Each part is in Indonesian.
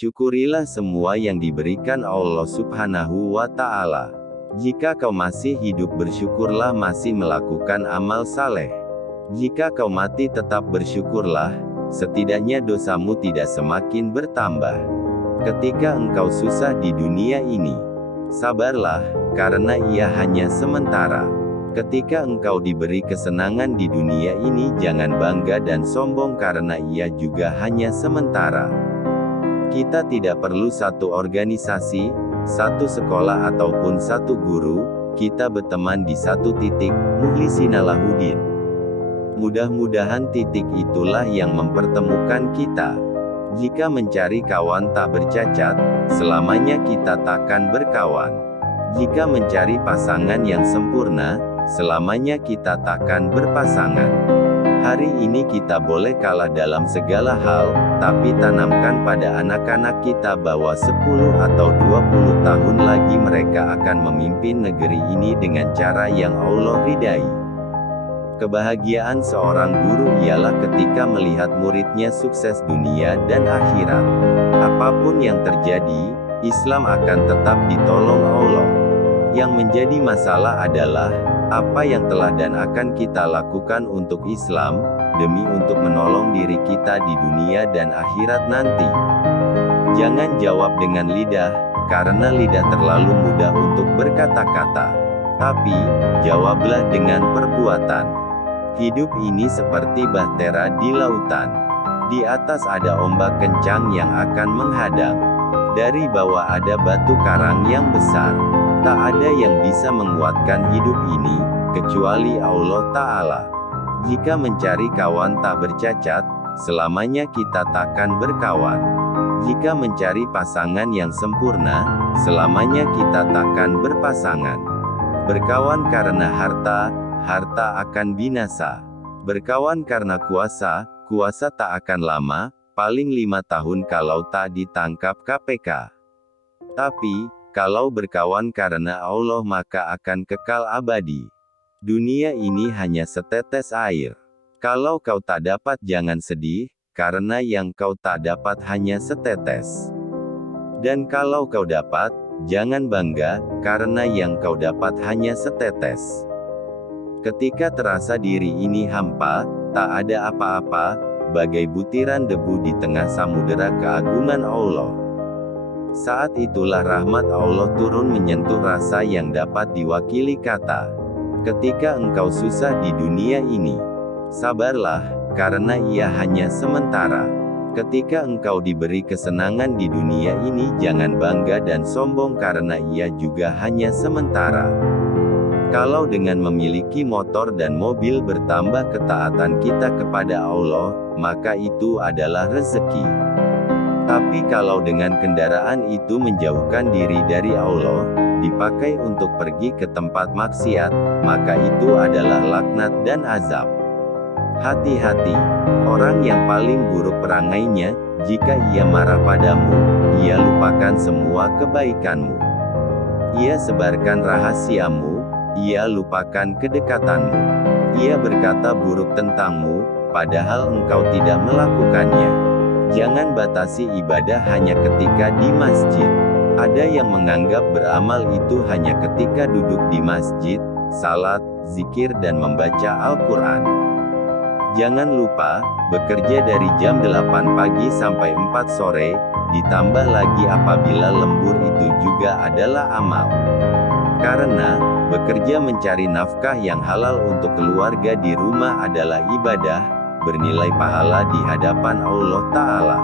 Syukurilah semua yang diberikan Allah Subhanahu wa Ta'ala. Jika kau masih hidup, bersyukurlah masih melakukan amal saleh. Jika kau mati, tetap bersyukurlah, setidaknya dosamu tidak semakin bertambah. Ketika engkau susah di dunia ini, sabarlah, karena ia hanya sementara. Ketika engkau diberi kesenangan di dunia ini, jangan bangga dan sombong karena ia juga hanya sementara. Kita tidak perlu satu organisasi, satu sekolah ataupun satu guru, kita berteman di satu titik, mukhlisina lahuddin. Mudah-mudahan titik itulah yang mempertemukan kita. Jika mencari kawan tak bercacat, selamanya kita takkan berkawan. Jika mencari pasangan yang sempurna, selamanya kita takkan berpasangan. Hari ini kita boleh kalah dalam segala hal, tapi tanamkan pada anak-anak kita bahwa 10 atau 20 tahun lagi mereka akan memimpin negeri ini dengan cara yang Allah ridai. Kebahagiaan seorang guru ialah ketika melihat muridnya sukses dunia dan akhirat. Apapun yang terjadi, Islam akan tetap ditolong Allah. Yang menjadi masalah adalah apa yang telah dan akan kita lakukan untuk Islam, demi untuk menolong diri kita di dunia dan akhirat nanti. Jangan jawab dengan lidah, karena lidah terlalu mudah untuk berkata-kata. Tapi, jawablah dengan perbuatan. Hidup ini seperti bahtera di lautan. Di atas ada ombak kencang yang akan menghadang. Dari bawah ada batu karang yang besar. Tak ada yang bisa menguatkan hidup ini, kecuali Allah Ta'ala. Jika mencari kawan tak bercacat, selamanya kita takkan berkawan. Jika mencari pasangan yang sempurna, selamanya kita takkan berpasangan. Berkawan karena harta, harta akan binasa. Berkawan karena kuasa, kuasa tak akan lama, paling 5 tahun kalau tak ditangkap KPK. Tapi, kalau berkawan karena Allah maka akan kekal abadi. Dunia ini hanya setetes air. Kalau kau tak dapat jangan sedih, karena yang kau tak dapat hanya setetes. Dan kalau kau dapat, jangan bangga, karena yang kau dapat hanya setetes. Ketika terasa diri ini hampa, tak ada apa-apa, bagai butiran debu di tengah samudera keagungan Allah. Saat itulah rahmat Allah turun menyentuh rasa yang dapat diwakili kata. Ketika engkau susah di dunia ini, sabarlah, karena ia hanya sementara. Ketika engkau diberi kesenangan di dunia ini, jangan bangga dan sombong karena ia juga hanya sementara. Kalau dengan memiliki motor dan mobil bertambah ketaatan kita kepada Allah, maka itu adalah rezeki. Tapi kalau dengan kendaraan itu menjauhkan diri dari Allah, dipakai untuk pergi ke tempat maksiat, maka itu adalah laknat dan azab. Hati-hati, orang yang paling buruk perangainya, jika ia marah padamu, ia lupakan semua kebaikanmu. Ia sebarkan rahasiamu, ia lupakan kedekatanmu. Ia berkata buruk tentangmu, padahal engkau tidak melakukannya. Jangan batasi ibadah hanya ketika di masjid. Ada yang menganggap beramal itu hanya ketika duduk di masjid, salat, zikir dan membaca Al-Quran. Jangan lupa, bekerja dari jam 8 pagi sampai 4 sore, ditambah lagi apabila lembur itu juga adalah amal. Karena, bekerja mencari nafkah yang halal untuk keluarga di rumah adalah ibadah, bernilai pahala di hadapan Allah Ta'ala.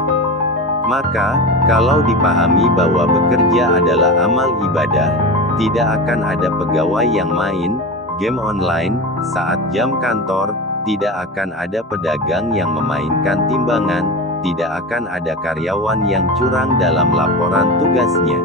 Maka, kalau dipahami bahwa bekerja adalah amal ibadah, tidak akan ada pegawai yang main, game online, saat jam kantor, tidak akan ada pedagang yang memainkan timbangan, tidak akan ada karyawan yang curang dalam laporan tugasnya.